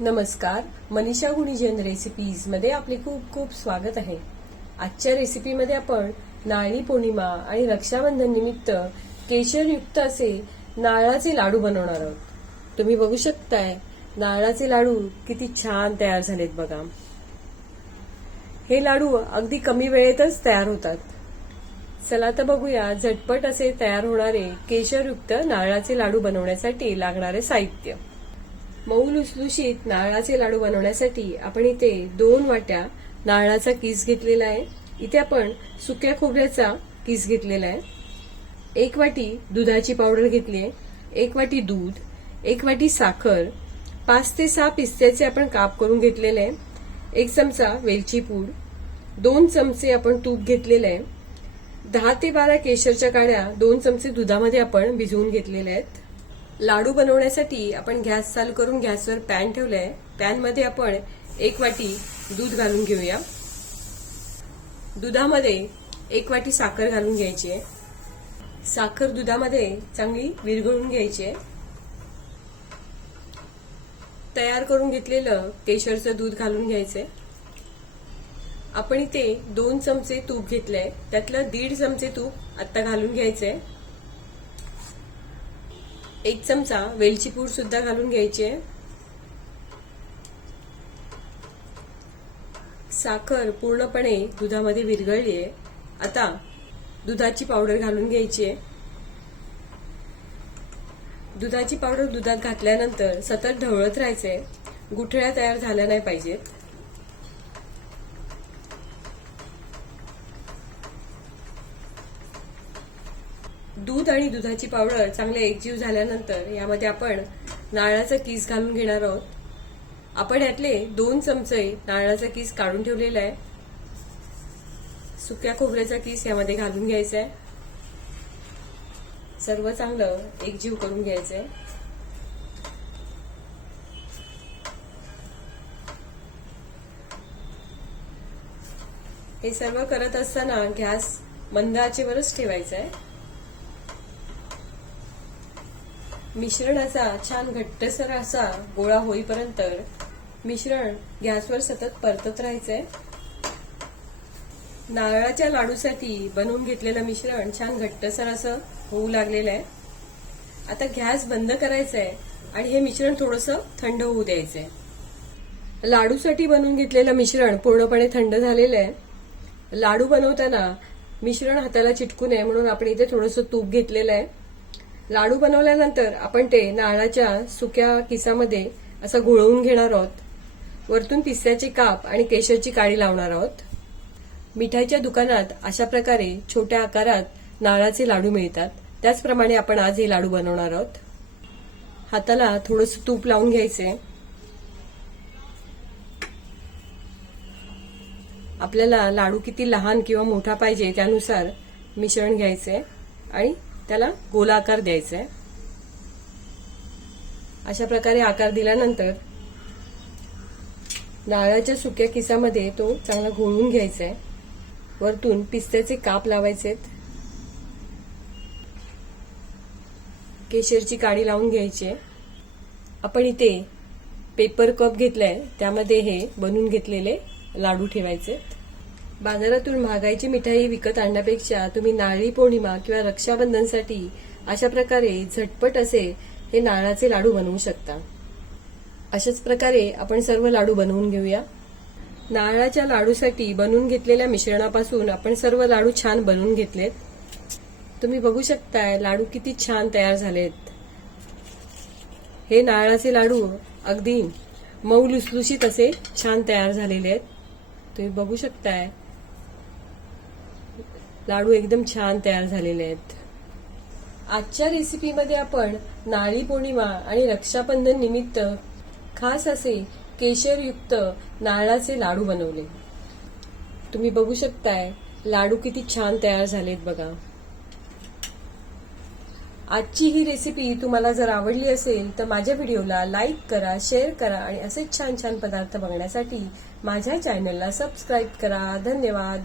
नमस्कार मनीषा गुणीजन रेसिपीजमध्ये आपले खूप खूप स्वागत आहे. आजच्या रेसिपीमध्ये आपण नारळी पौर्णिमा आणि रक्षाबंधन निमित्त केशरयुक्त असे नारळाचे लाडू बनवणार आहोत. तुम्ही बघू शकताय नारळाचे लाडू किती छान तयार झालेत बघा. हे लाडू अगदी कमी वेळेतच तयार होतात. चला तर बघूया झटपट असे तयार होणारे केशरयुक्त नारळाचे लाडू बनवण्यासाठी लागणारे साहित्य. मऊ लुसलुशीत नारळाचे लाडू बनवण्यासाठी आपण इथे दोन वाट्या नारळाचा किस घेतलेला आहे. इथे आपण सुक्या खोबऱ्याचा किस घेतलेला आहे. एक वाटी दुधाची पावडर घेतली आहे. एक वाटी दूध एक वाटी साखर पाच ते सहा पिस्त्याचे आपण काप करून घेतलेले आहे. एक चमचा वेलची पूड दोन चमचे आपण तूप घेतलेले आहे. दहा ते बारा केशरच्या काड्या दोन चमचे दुधामध्ये आपण भिजवून घेतलेल्या आहेत. लाडू बनवण्यासाठी आपण गॅस चालू करून गॅसवर पॅन ठेवलं आहे पॅनमध्ये आपण एक वाटी दूध घालून घेऊया. दुधामध्ये एक वाटी साखर घालून घ्यायची आहे. साखर दुधामध्ये चांगली विरघळून घ्यायची आहे. तयार करून घेतलेलं केशरचं दूध घालून घ्यायचंय. आपण इथे दोन चमचे तूप घेतलंय. त्यातलं दीड चमचे तूप आता घालून घ्यायचंय. एक चमचा वेलची पूड सुद्धा घालून घ्यायची आहे. साखर पूर्णपणे दुधामध्ये विरघळली आहे. आता दुधाची पावडर घालून घ्यायची आहे. दुधाची पावडर दुधात घातल्यानंतर सतत ढवळत राहायचंय. गुठळ्या तयार झाल्या नाही पाहिजेत. दूध आणि दुधाची पावडर चांगले एकजीव झाल्यानंतर यामध्ये आपण नारळाचा किस घालून घेणार आहोत. आपण यातले दोन चमचे नारळाचा किस काढून ठेवलेला आहे. सुक्या खोबऱ्याचा किस यामध्ये घालून घ्यायचा आहे. सर्व चांगलं एकजीव करून घ्यायचं आहे हे सर्व करत असताना गॅस मंद आचेवरच ठेवायचा आहे मिश्रणाचा छान घट्टसर असा गोळा होईपर्यंत मिश्रण गॅसवर सतत परतत राहायचंय. नारळाच्या लाडूसाठी बनवून घेतलेलं मिश्रण छान घट्टसर असं होऊ लागलेलं आहे आता गॅस बंद करायचा आहे आणि हे मिश्रण थोडस थंड होऊ द्यायचंय. लाडूसाठी बनवून घेतलेलं मिश्रण पूर्णपणे थंड झालेलं आहे लाडू बनवताना मिश्रण हाताला चिटकू नये म्हणून आपण इथे थोडंसं तूप घेतलेलं आहे लाडू बनवल्यानंतर आपण ते नारळाच्या सुक्या किसामध्ये असं घोळवून घेणार आहोत. वरतून पिस्त्याचे काप आणि केशरची काळी लावणार आहोत. मिठाईच्या दुकानात अशा प्रकारे छोट्या आकारात नारळाचे लाडू मिळतात. त्याचप्रमाणे आपण आज हे लाडू बनवणार आहोत. हाताला थोडंसं तूप लावून घ्यायचे आपल्याला लाडू किती लहान किंवा मोठा पाहिजे त्यानुसार मिश्रण घ्यायचे आणि त्याला गोलाकार द्यायचा आहे अशा प्रकारे आकार दिल्यानंतर नारळाच्या सुक्या किसामध्ये तो चांगला घोळून घ्यायचा आहे वरतून पिस्त्याचे काप लावायचेत. केशरची काडी लावून घ्यायची. आहे आपण इथे पेपर कप घेतलाय. त्यामध्ये हे बनवून घेतलेले लाडू ठेवायचे बाजारातून महागाईची मिठाई विकत आणण्यापेक्षा तुम्ही नारळी पौर्णिमा किंवा रक्षाबंधनसाठी अशा प्रकारे झटपट असे हे नारळाचे लाडू बनवू शकता. अशाच प्रकारे आपण सर्व लाडू बनवून घेऊया. नारळाच्या लाडूसाठी बनवून घेतलेल्या मिश्रणापासून आपण सर्व लाडू छान बनवून घेतलेत. तुम्ही बघू शकताय लाडू किती छान तयार झालेत. हे नारळाचे लाडू अगदी मऊ लुसलुशीत असे छान तयार झालेले आहेत. तुम्ही बघू शकताय लाडू एकदम छान तयार झालेले आहेत. आजच्या रेसिपीमध्ये आपण नारळी पौर्णिमा आणि रक्षाबंधन निमित्त खास असे केशरयुक्त नारळाचे लाडू बनवले. तुम्ही बघू शकताय लाडू किती छान तयार झालेत बघा. आजची ही रेसिपी तुम्हाला जर आवडली असेल तर माझ्या व्हिडिओला लाईक करा शेअर करा आणि असेच छान छान पदार्थ बघण्यासाठी माझ्या चॅनलला सबस्क्राईब करा. धन्यवाद.